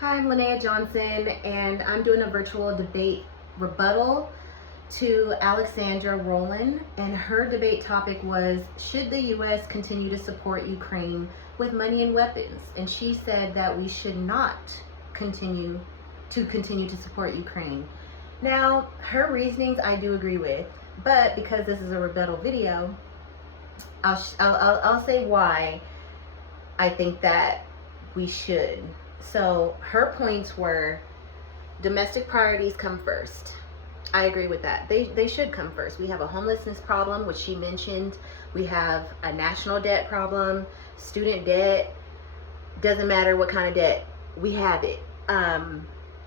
Hi, I'm Linnea Johnson, and I'm doing a virtual debate rebuttal to Alexandra Rowland, and her debate topic was, should the U.S. continue to support Ukraine with money and weapons? And she said that we should not continue to support Ukraine. Now, her reasonings I do agree with, but because this is a rebuttal video, I'll say why I think that we should. So her points were, domestic priorities come first. I agree with that. They should come first. We have a homelessness problem, which she mentioned. We have a national debt problem, student debt. Doesn't matter what kind of debt, we have it.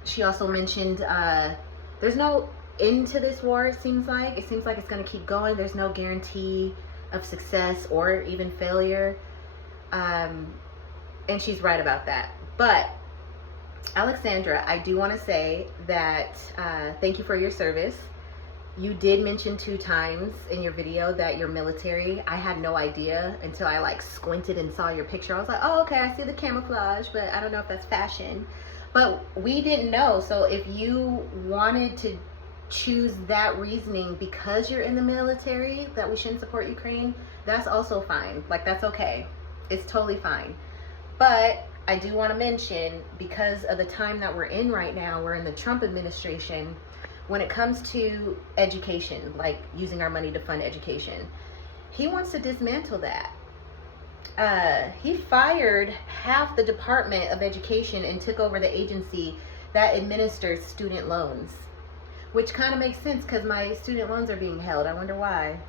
She also mentioned there's no end to this war, it seems like. It seems like it's going to keep going. There's no guarantee of success or even failure. And she's right about that. But Alexandra, I do want to say that thank you for your service. You did mention 2 times in your video that you're military. I had no idea until I like squinted and saw your picture. I was like, oh, okay, I see the camouflage, but I don't know if that's fashion. But we didn't know. So if you wanted to choose that reasoning because you're in the military that we shouldn't support Ukraine, that's also fine. Like, that's okay. It's totally fine. But I do want to mention, because of the time that we're in right now, we're in the Trump administration, when it comes to education, like using our money to fund education, he wants to dismantle that. He fired half the Department of Education and took over the agency that administers student loans, which kind of makes sense because my student loans are being held. I wonder why.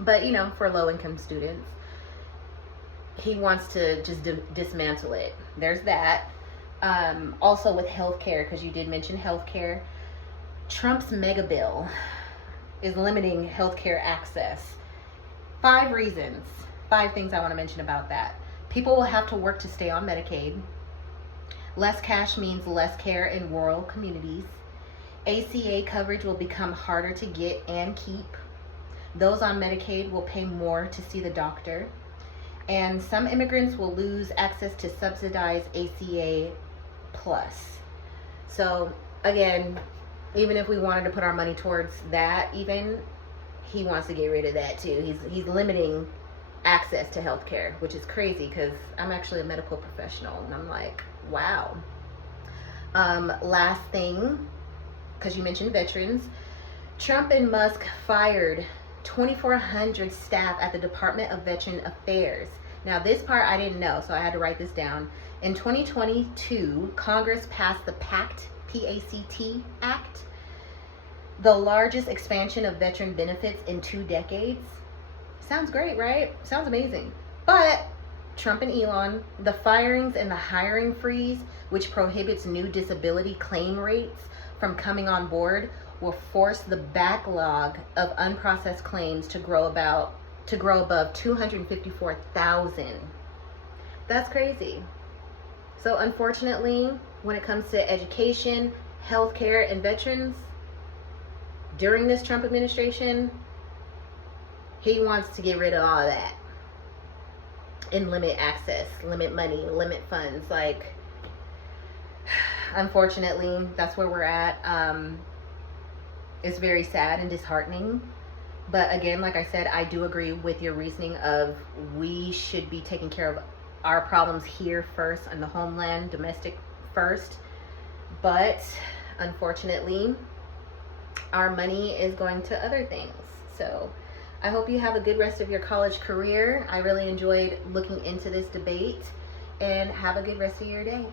But, you know, for low-income students. He wants to just dismantle it. There's that. Also with healthcare, because you did mention healthcare, Trump's mega bill is limiting healthcare access. 5 reasons, 5 things I want to mention about that. People will have to work to stay on Medicaid. Less cash means less care in rural communities. ACA coverage will become harder to get and keep. Those on Medicaid will pay more to see the doctor. And some immigrants will lose access to subsidized ACA plus. So again, even if we wanted to put our money towards that, even, he wants to get rid of that too. He's limiting access to healthcare, which is crazy because I'm actually a medical professional and I'm like, wow. Last thing, because you mentioned veterans, Trump and Musk fired 2,400 staff at the Department of Veteran Affairs. Now, this part I didn't know, so I had to write this down. In 2022, Congress passed the PACT, P-A-C-T Act, the largest expansion of veteran benefits in 2 decades. Sounds great, right? Sounds amazing. But Trump and Elon, the firings and the hiring freeze, which prohibits new disability claim rates from coming on board, will force the backlog of unprocessed claims to grow above 254,000. That's crazy. So unfortunately, when it comes to education, healthcare, and veterans, during this Trump administration, he wants to get rid of all of that and limit access, limit money, limit funds. Like, unfortunately, that's where we're at. It's very sad and disheartening. But again, like I said, I do agree with your reasoning of we should be taking care of our problems here first, in the homeland, domestic first. But unfortunately, our money is going to other things. So I hope you have a good rest of your college career. I really enjoyed looking into this debate, and have a good rest of your day.